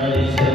Hare